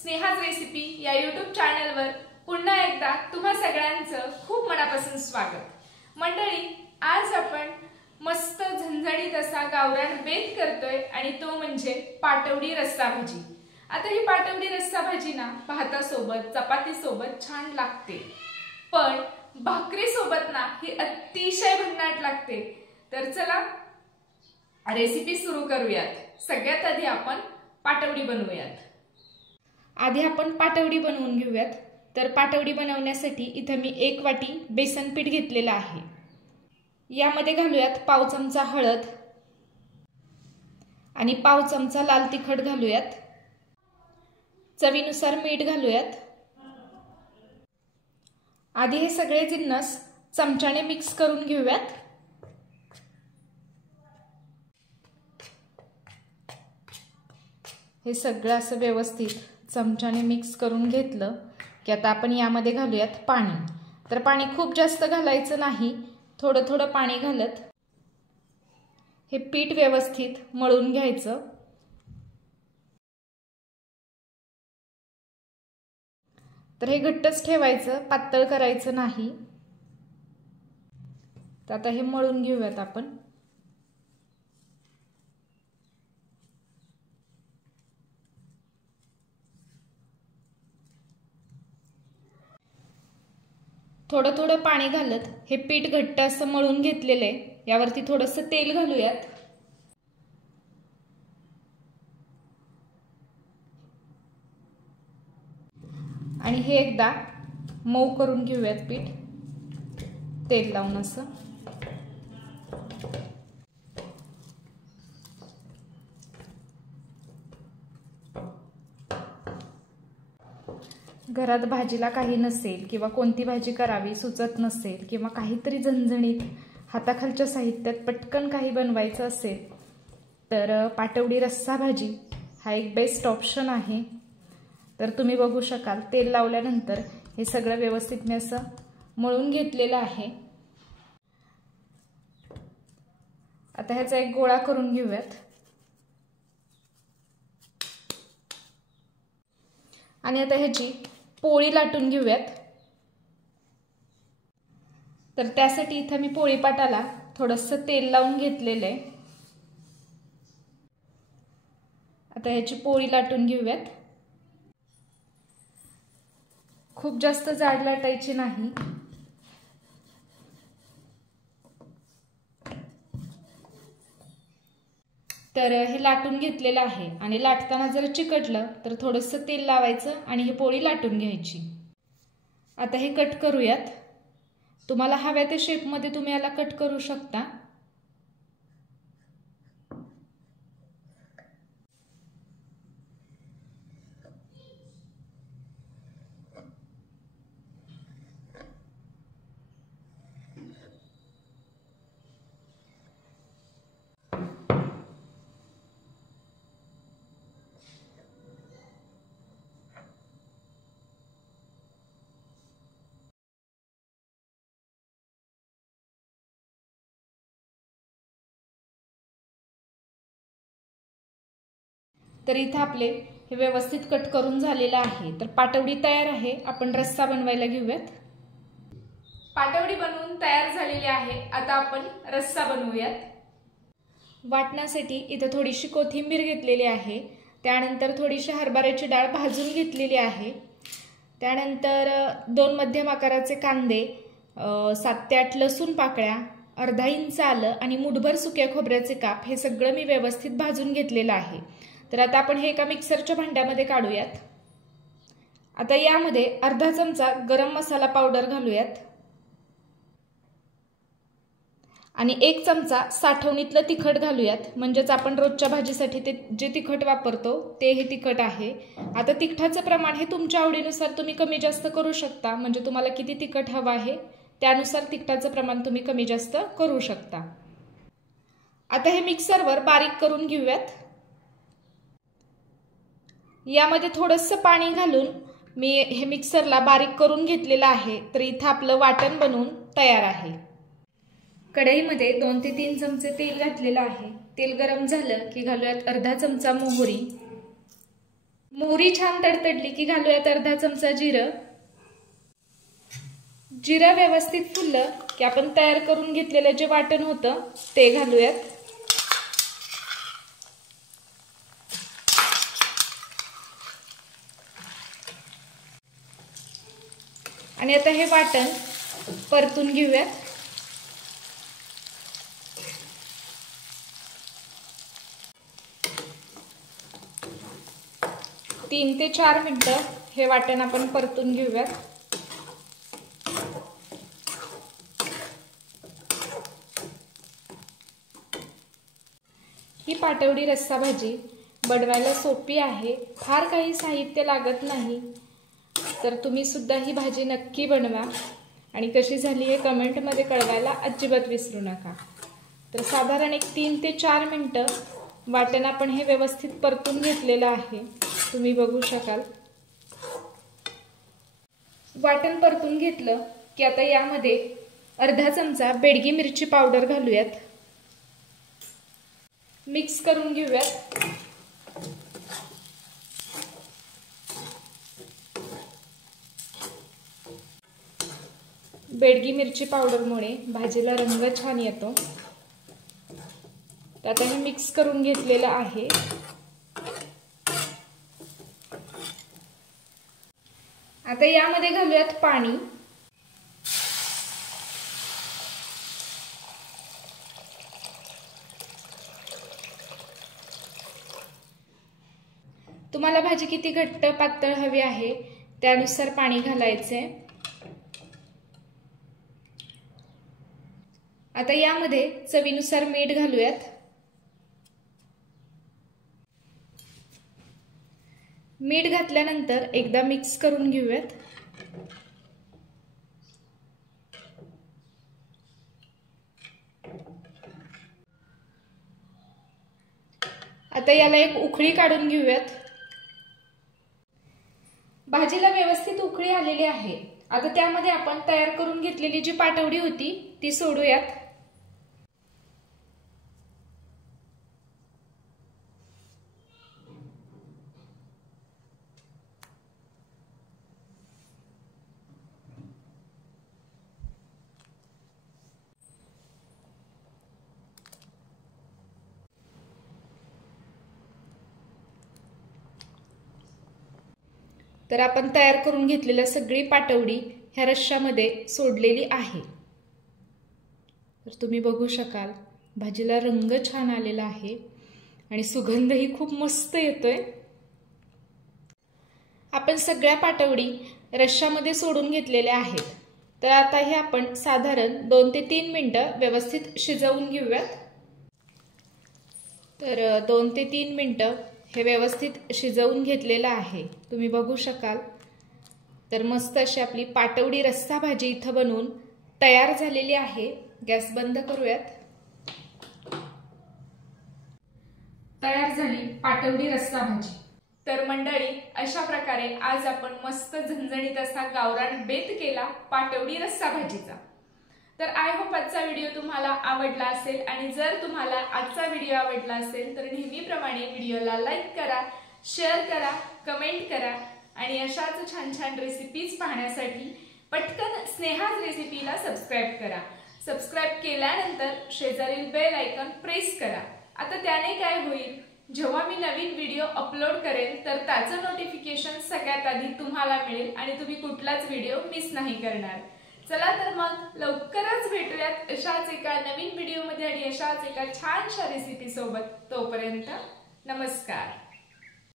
Sneha's recipe या YouTube चॅनलवर पुन्हा एकदा तुम्हा सगळ्यांचं खूप मनापासून स्वागत। मंडळी, आज आपण मस्त झणझणीत असा गावरान बेत करतोय आणि तो म्हणजे पाटवडी रस्सा भाजी। आता ही पाटवडी रस्सा भाजी ना भाता सोबत चपाती सोबत छान लागते, पण भाकरी सोबत ना ही अतिशय भन्नाट लागते। तर चला रेसिपी सुरू करूयात। सगळ्यात आधी आपण पाटवडी बनवूयात। आधी आपण पाटवडी बनवून घेऊयात। तर पाटवडी बनवण्यासाठी इथे मी 1 वाटी बेसन पीठ घेतलेलं आहे। यामध्ये घालूयात पाव चमचा हळद आणि पाव चमचा लाल तिखट घालूयात। चवीनुसार मीठ घालूयात। आधी हे सगळे जिन्नस चमच्याने मिक्स करून घेऊयात। हे सगळं असं व्यवस्थित चमच्याने मिक्स करून घेतलं की आता आपण यामध्ये घालूयात पाणी। तर पाणी खूप जास्त घालायचं नाही, थोडं थोडं पाणी घालत हे पीठ व्यवस्थित मळून घ्यायचं। तर हे घट्टच ठेवायचं, पातळ करायचं नाही। तर आता हे मळून घेऊयात आपण। थोडं थोडं पाणी घालत हे पीठ घट्ट असं मळून घेतलेलं आहे। यावरती थोडंसं तेल घालूयात आणि हे एकदा मऊ करून घेऊयात पीठ तेल लावून असं। घरात भाजीला काही नसेल किंवा कोणती भाजी करावी सुचत नसेल किंवा काहीतरी झणझणीत हाताखालच्या साहित्यात पटकन काही बनवायचं असेल तर पाटवडी रस्सा भाजी हा एक बेस्ट ऑप्शन आहे। तर तुम्ही बघू शकाल तेल लावल्यानंतर हे सगळं व्यवस्थित मी असं मळून घेतलेलं आहे। आता ह्याचा एक गोळा करून घेऊयात आणि आता ह्याची पोळी लाटून घेऊयात। तर त्यासाठी इथं मी पोळीपाटाला थोडंसं तेल लावून घेतलेलं आहे। आता ह्याची पोळी लाटून घेऊयात। खूप जास्त जाड लाटायची नाही। तर हे लाटून घेतलेलं आहे आणि लाटताना जर चिकटलं तर थोडंसं तेल लावायचं आणि ही पोळी लाटून घ्यायची। आता हे कट करूयात। तुम्हाला हव्या त्या शेपमध्ये तुम्ही याला कट करू शकता। तर इथे आपले हे व्यवस्थित कट करून झालेलं आहे। तर पाटवडी तयार आहे। आपण रस्सा बनवायला घेऊयात। पाटवडी बनवून तयार झालेली आहे। आता आपण रस्सा बनवूयात। वाटण्यासाठी इथे थोडीशी कोथिंबीर घेतलेली आहे। त्यानंतर थोडीशी हरभऱ्याची डाळ भाजून घेतलेली आहे। त्यानंतर 2 मध्यम आकाराचे कांदे, 7 ते 8 लसूण पाकळ्या, अर्धा इंच आलं आणि मुठभर सुक्या खोबऱ्याचे काप हे सगळं मी व्यवस्थित भाजून घेतलेलं आहे। तर आता आपण हे एका मिक्सरच्या भांड्यामध्ये काढूयात। आता यामध्ये अर्धा चमचा गरम मसाला पावडर घालूयात आणि 1 चमचा साठवणीतलं तिखट घालूयात। म्हणजेच आपण रोजच्या भाजीसाठी ते जे तिखट वापरतो ते हे तिखट आहे। आता तिखटाचं प्रमाण हे तुमच्या आवडीनुसार तुम्ही कमी जास्त करू शकता। म्हणजे तुम्हाला किती तिखट हवं आहे त्यानुसार तिखटाचं प्रमाण तुम्ही कमी जास्त करू शकता। आता हे मिक्सरवर बारीक करून घेऊयात। यामध्ये थोडंसं पाणी घालून मी हे मिक्सरला बारीक करून घेतलेलं आहे। तर इथं आपलं वाटण बनवून तयार आहे। कढईमध्ये 2 ते 3 चमचे तेल घातलेलं आहे। तेल गरम झालं की घालूयात अर्धा चमचा मोहरी। मोहरी छान तडतडली की घालूयात अर्धा चमचा जिरं. जिरं व्यवस्थित फुललं की आपण तयार करून घेतलेलं जे वाटण होतं ते घालूयात. आणि आता हे वाटण परतून घेऊयात. 3 ते 4 मिनिटं हे वाटण आपण परतून घेऊयात. ही पाटवडी रस्सा भाजी बनवायला सोपी आहे, फार काही साहित्य लागत नाही. तर तुम्ही सुद्धा ही भाजी नक्की बनवा आणि कशी झाली हे कमेंटमध्ये कळवायला अजिबात विसरू नका. तर साधारण 3 ते 4 मिनिटं वाटण आपण हे व्यवस्थित परतून घेतलेलं आहे, तुम्ही बघू शकाल. वाटण परतून घेतलं की आता यामध्ये अर्धा चमचा बेडगी मिरची पावडर घालूयात. मिक्स करून घेऊयात. बेडगी मिरची पावडरमुळे भाजीला रंग छान येतो. आता हे मिक्स करून घेतलेलं आहे. आता यामध्ये घालूयात पाणी. तुम्हाला भाजी किती घट्ट पातळ हवी आहे त्यानुसार पाणी घालायचे. आता यामध्ये चवीनुसार मीठ घालूयात. मीठ घातल्यानंतर एकदा मिक्स करून घेऊयात. आता याला एक उकळी काढून घेऊयात. भाजीला व्यवस्थित उकळी आलेली आहे. आता त्यामध्ये आपण तयार करून घेतलेली जी पाटवडी होती ती सोडूयात. तर आपण तयार करून घेतलेली सगळी पाटवडी ह्या रश्श्यामध्ये सोडलेली आहे. तर तुम्ही बघू शकाल भाजीला रंग छान आलेला आहे आणि सुगंधही खूप मस्त येतोय. आपण सगळ्या पाटवडी रश्श्यामध्ये सोडून घेतलेल्या आहेत. तर आता हे आपण साधारण 2 ते 3 मिनिटं व्यवस्थित शिजवून घेऊयात. तर 2 ते 3 मिनिटं हे व्यवस्थित शिजवून घेतलेलं आहे, तुम्ही बघू शकाल. तर मस्त अशी आपली पाटवडी रस्सा भाजी इथं बनवून तयार झालेली आहे. गॅस बंद करूयात. तयार झाली पाटवडी रस्सा भाजी. तर मंडळी, अशा प्रकारे आज आपण मस्त झणझणीत असा गावरान बेत केला पाटवडी रस्सा भाजीचा. तर आय होप आजचा व्हिडिओ तुम्हाला आवडला असेल आणि जर तुम्हाला आजचा व्हिडिओ आवडला असेल तर नेहमीप्रमाणे व्हिडिओला लाईक करा, शेअर करा, कमेंट करा आणि अशाच छान छान रेसिपीज पाहण्यासाठी पटकन स्नेहाज रेसिपीला सबस्क्राइब करा. सबस्क्राइब केल्यानंतर शेजारील बेल आयकॉन प्रेस करा. आता त्याने काय होईल, जेव्हा मी नवीन व्हिडिओ अपलोड करेन तर त्याचं नोटिफिकेशन सगळ्यात आधी तुम्हाला मिळेल आणि तुम्ही कुठलाच व्हिडिओ मिस नाही करणार. चला तर मग लवकरच भेटूयात अशाच एका नवीन व्हिडिओमध्ये आणि अशाच एका छानशा रेसिपी सोबत. तोपर्यंत नमस्कार.